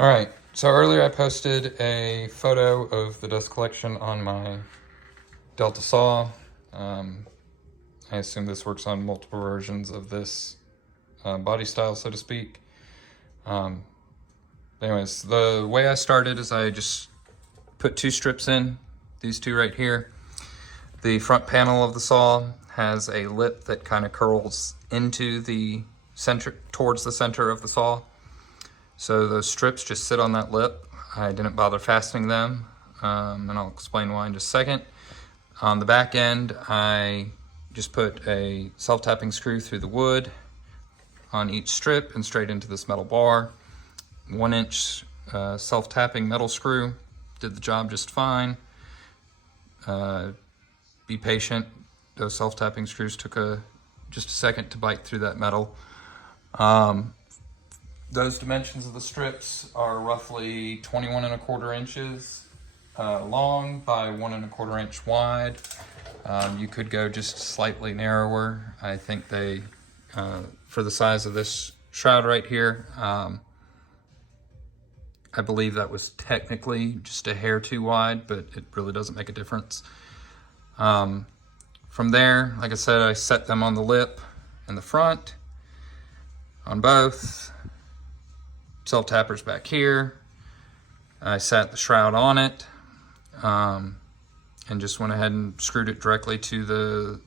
All right, so earlier I posted a photo of the dust collection on my Delta saw. I assume this works on multiple versions of this body style, so to speak. Anyways, the way I started is I just put two strips in, these two right here. The front panel of the saw has a lip that kind of curls into the center, towards the center of the saw. So those strips just sit on that lip. I didn't bother fastening them, and I'll explain why in just a second. On the back end, I just put a self-tapping screw through the wood on each strip and straight into this metal bar. 1-inch self-tapping metal screw did the job just fine. Be patient. Those self-tapping screws took just a second to bite through that metal. Those dimensions of the strips are roughly 21 1/4 inches long by 1 1/4 inch wide. You could go just slightly narrower. I think they, for the size of this shroud right here, I believe that was technically just a hair too wide, but it really doesn't make a difference. From there, like I said, I set them on the lip in the front, on both. Self-tappers back here. I sat the shroud on it, and just went ahead and screwed it directly to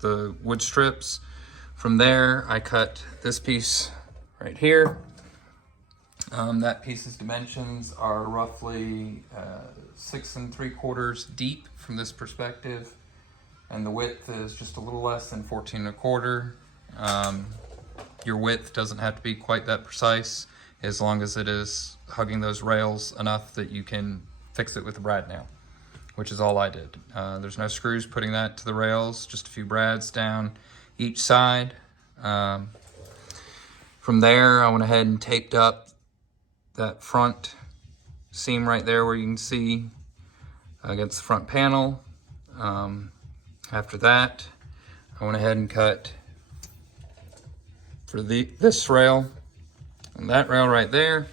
the wood strips. From there, I cut this piece right here. That piece's dimensions are roughly 6 3/4 deep from this perspective, and the width is just a little less than 14 1/4. Your width doesn't have to be quite that precise, as long as it is hugging those rails enough that you can fix it with a brad nail, which is all I did. There's no screws putting that to the rails, just a few brads down each side. From there, I went ahead and taped up that front seam right there where you can see against the front panel. After that, I went ahead and cut for this rail and that rail right there.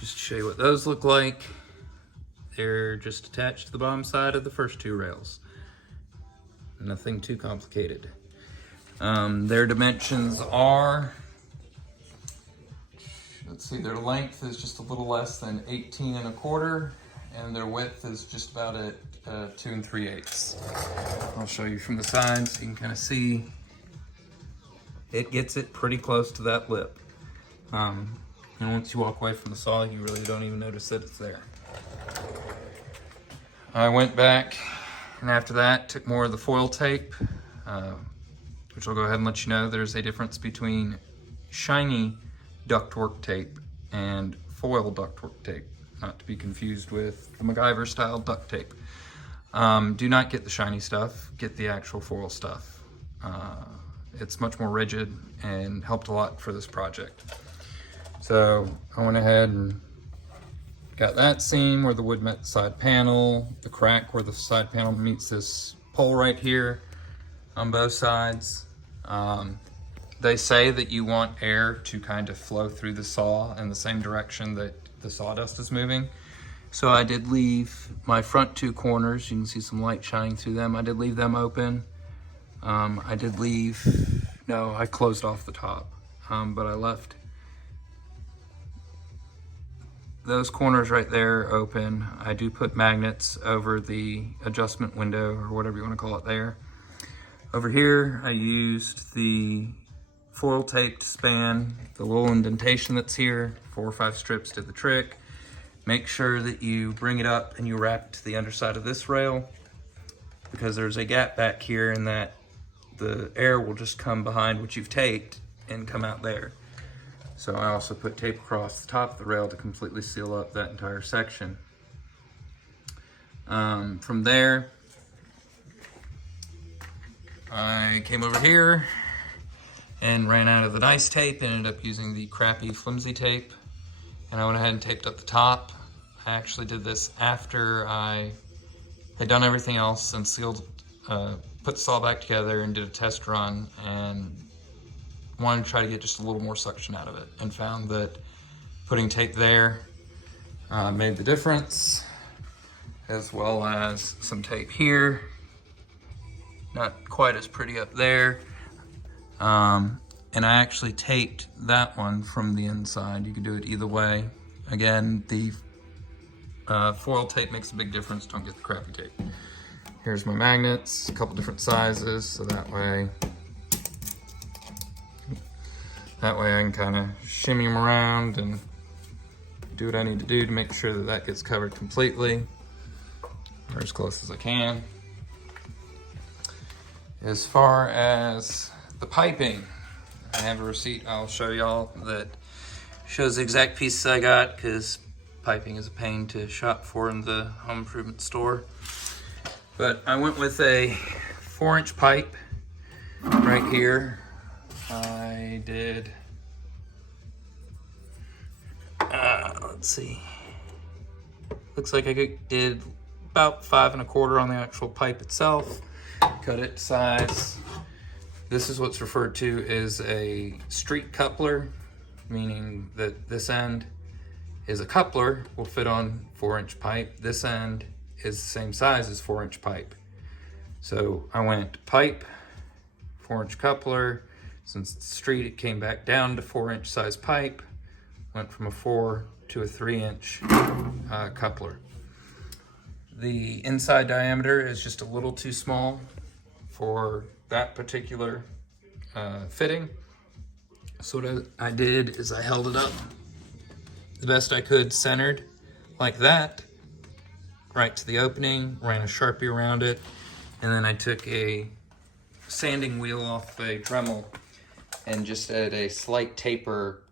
Just to show you what those look like. They're just attached to the bottom side of the first two rails. Nothing too complicated. Their dimensions are, let's see, their length is just a little less than 18 1/4, and their width is just about at 2 3/8. I'll show you from the side so you can kind of see. It gets it pretty close to that lip. And once you walk away from the saw, you really don't even notice that it's there. I went back, and after that, took more of the foil tape, which I'll go ahead and let you know there's a difference between shiny ductwork tape and foil ductwork tape, not to be confused with the MacGyver style duct tape. Do not get the shiny stuff, get the actual foil stuff. It's much more rigid and helped a lot for this project. So I went ahead and got that seam where the wood met the side panel, the crack where the side panel meets this pole right here on both sides. They say that you want air to kind of flow through the saw in the same direction that the sawdust is moving. So I did leave my front two corners, you can see some light shining through them. I did leave them open. I closed off the top, but I left those corners right there open. I do put magnets over the adjustment window, or whatever you want to call it there. Over here, I used the foil tape to span the little indentation that's here. 4 or 5 strips did the trick. Make sure that you bring it up and you wrap it to the underside of this rail, because there's a gap back here and that the air will just come behind what you've taped and come out there. So I also put tape across the top of the rail to completely seal up that entire section. From there, I came over here and ran out of the nice tape, ended up using the crappy flimsy tape, and I went ahead and taped up the top. I actually did this after I had done everything else and sealed, put the saw back together and did a test run, and wanted to try to get just a little more suction out of it, and found that putting tape there made the difference, as well as some tape here. Not quite as pretty up there. And I actually taped that one from the inside. You could do it either way. Again, the foil tape makes a big difference. Don't get the crappy tape. Here's my magnets, a couple different sizes, so that way I can kind of shimmy them around and do what I need to do to make sure that that gets covered completely, or as close as I can. As far as the piping, I have a receipt I'll show y'all that shows the exact pieces I got, because piping is a pain to shop for in the home improvement store. But I went with a 4-inch pipe right here. I did, let's see, looks like I did about 5 1/4 on the actual pipe itself. Cut it to size. This is what's referred to as a street coupler, meaning that this end is a coupler, will fit on 4-inch pipe. This end is the same size as 4-inch pipe. So I went pipe, 4-inch coupler. Since it's street, it came back down to 4-inch size pipe. Went from a 4 to a 3-inch coupler. The inside diameter is just a little too small for that particular fitting. So what I did is I held it up the best I could, centered like that, right to the opening, ran a Sharpie around it, and then I took a sanding wheel off a Dremel and just at a slight taper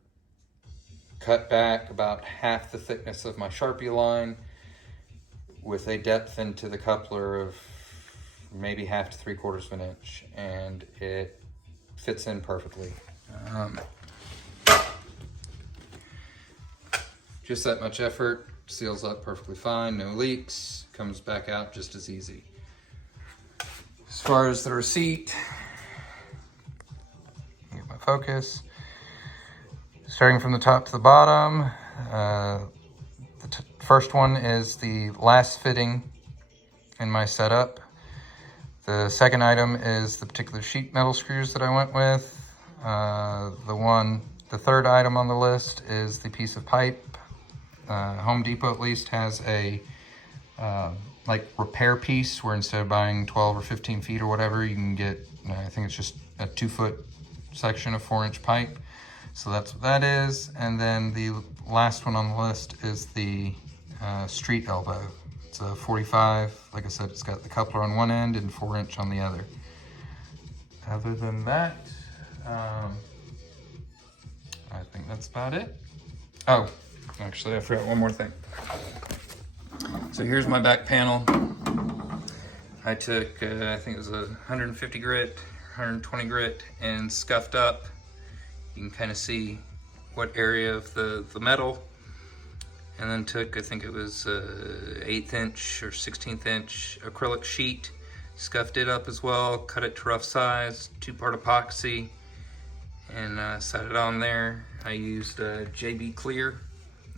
cut back about half the thickness of my Sharpie line with a depth into the coupler of maybe 1/2 to 3/4 of an inch, and it fits in perfectly. Just that much effort, seals up perfectly fine, no leaks, comes back out just as easy. As far as the receipt, get my focus. Starting from the top to the bottom, the first one is the last fitting in my setup. The second item is the particular sheet metal screws that I went with. The third item on the list is the piece of pipe. Home Depot at least has a like repair piece where instead of buying 12 or 15 feet or whatever, you can get, I think it's just a 2-foot section of 4-inch pipe. So that's what that is. And then the last one on the list is the street elbow. It's a 45. Like I said, it's got the coupler on one end and 4-inch on the other. Other than that, I think that's about it. Oh, actually, I forgot one more thing. So here's my back panel. I took, I think it was a 150 grit, 120 grit, and scuffed up. You can kind of see what area of the metal. And then took, I think it was 1/8 inch or 16th inch acrylic sheet, scuffed it up as well, cut it to rough size, 2-part epoxy, and set it on there. I used JB Clear.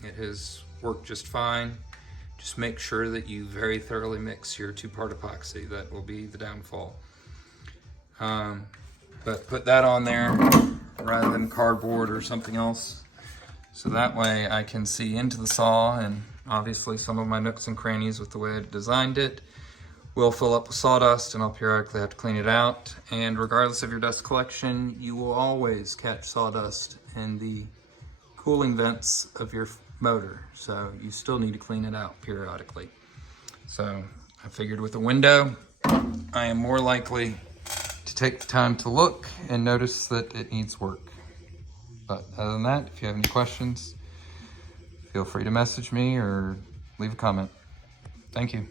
It has worked just fine. Just make sure that you very thoroughly mix your 2-part epoxy. That will be the downfall. But put that on there rather than cardboard or something else. So that way I can see into the saw, and obviously some of my nooks and crannies with the way I designed it will fill up with sawdust, and I'll periodically have to clean it out. And regardless of your dust collection, you will always catch sawdust in the cooling vents of your motor. So you still need to clean it out periodically. So I figured with a window, I am more likely to take the time to look and notice that it needs work. But other than that, if you have any questions, feel free to message me or leave a comment. Thank you.